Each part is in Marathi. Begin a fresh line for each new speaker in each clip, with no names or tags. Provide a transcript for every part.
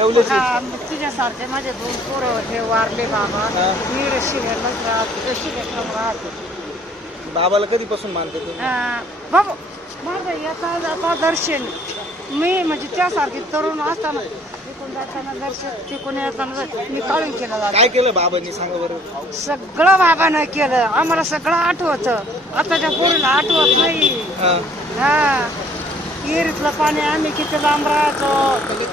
हा तुझ्यासारखे माझे दोन पोरं होते वारले बाबा.
हा.
मी शिरेलच राहते शिरेल राहते.
बाबाला कधीपासून मानते तुम्ही
बाबा माझं येता जाता दर्शन. मी म्हणजे त्यासारखी तरुण असताना तिकून जाताना दर्शन तिकून येताना. मी काढून केलं जातं.
काय केलं बाबांनी सांगा बरं?
सगळं बाबानं केलं. आम्हाला सगळं आठवत. आताच्या पोरीला आठवत नाही.
हा.
हा. विहिरीतलं पाणी आम्ही किती लांब राहायचो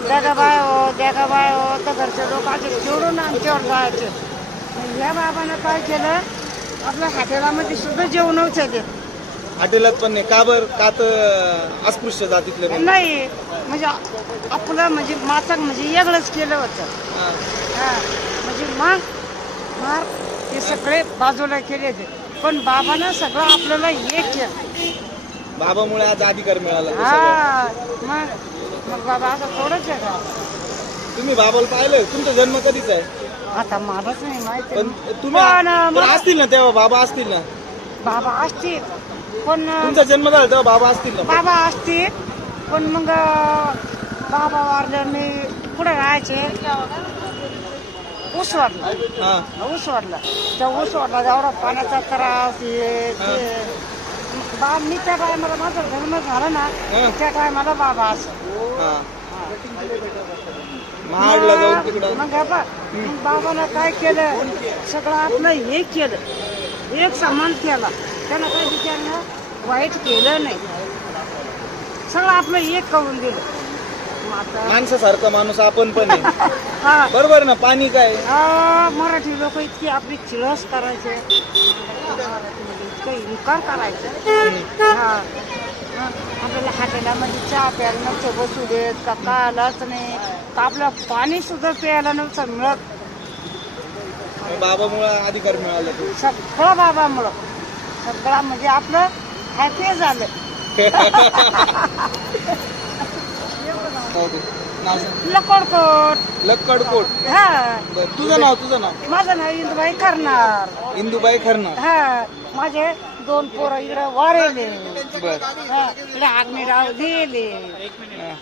देगाबाय हो देगाबाय हो तर घरचे लोक असे जोडून आमच्यावर जायचे. मग या बाबानं काय केलं? आपल्या हॉटेलामध्ये सुद्धा जेवण नव्हते देत
हॉटेलात पण नाही. का बरं? का तर अस्पृश्य जातीतले नाही
नाही म्हणजे आपलं म्हणजे माचक म्हणजे वेगळंच केलं होतं.
हा.
हा. म्हणजे मग मार ते सगळे बाजूला केले ते. पण बाबानं सगळं आपल्याला एक केलं.
बाबामुळे आज अधिकार मिळाला ते सगळं.
हा मग मग बाबा थोडंच आहे का
तुम्ही बाबाला पाहिलं? तुमचा जन्म कधीच आहे?
आता मलाच नाही माहिती.
पण तुम्ही
पण,
पण
मला-
असतील ना तेव्हा बाबा असतील ना?
बाबा असतील. पण
तुमचा जन्म झाला तेव्हा बाबा असतील ना?
बाबा असतील. पण मग बाबा वारल्यावर मी पुढे राहायचे. ऊस वाढला
हा.
ऊस वाढला त्या ऊस वाढला एवढा पाण्याचा त्रास हे. ते बा मी त्या टायमाला माझा जन्म झाला ना
हा.
त्या टायमाला बाबा असं.
हा. महाडला जाऊन तिकडं.
मग हे पहा, मग बाबानं काय केलं? सगळं आपलं हे केलं. एक समान केला. त्यानं काय विचारलं वाईट केलं नाही. सगळं आपलं एक करून दिलं. मग आता
माणसासारखा माणूस आपण पण आहे.
हा.
बरोबर ना? पाणी काय?
आ, मराठी लोक इतकी आपली चिळस करायचे. इतकं इन्कार करायचे? हा. आपल्याला हॉटेलामध्ये चहा प्यायला नव्हतं बसू देत का? काय आलाच नाही? का आपलं पाणी सुद्धा प्यायला नव्हतं मिळत?
बाबामुळे अधिकार मिळाला
सगळं बाबामुळं. सगळं म्हणजे आपलं हॅपी झालं. लकोडकोट.
लक्कडकोट
हा.
तुझं नाव तुझं नाव.
माझं नाव इंदुबाई करणार
इंदुबाई खरणार
हा. माझे दोन पोरं इकडे वारेले.
बर.
हा, इकडे आग्नेराव दिले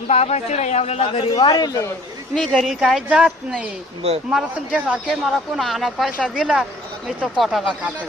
बाबा तिकडे यावलेला घरी वारेले. मी घरी काय जात नाही.
बर.
मला तुमच्यासारखे मला कोण आणा पैसा दिला मी तो पोटाला खाते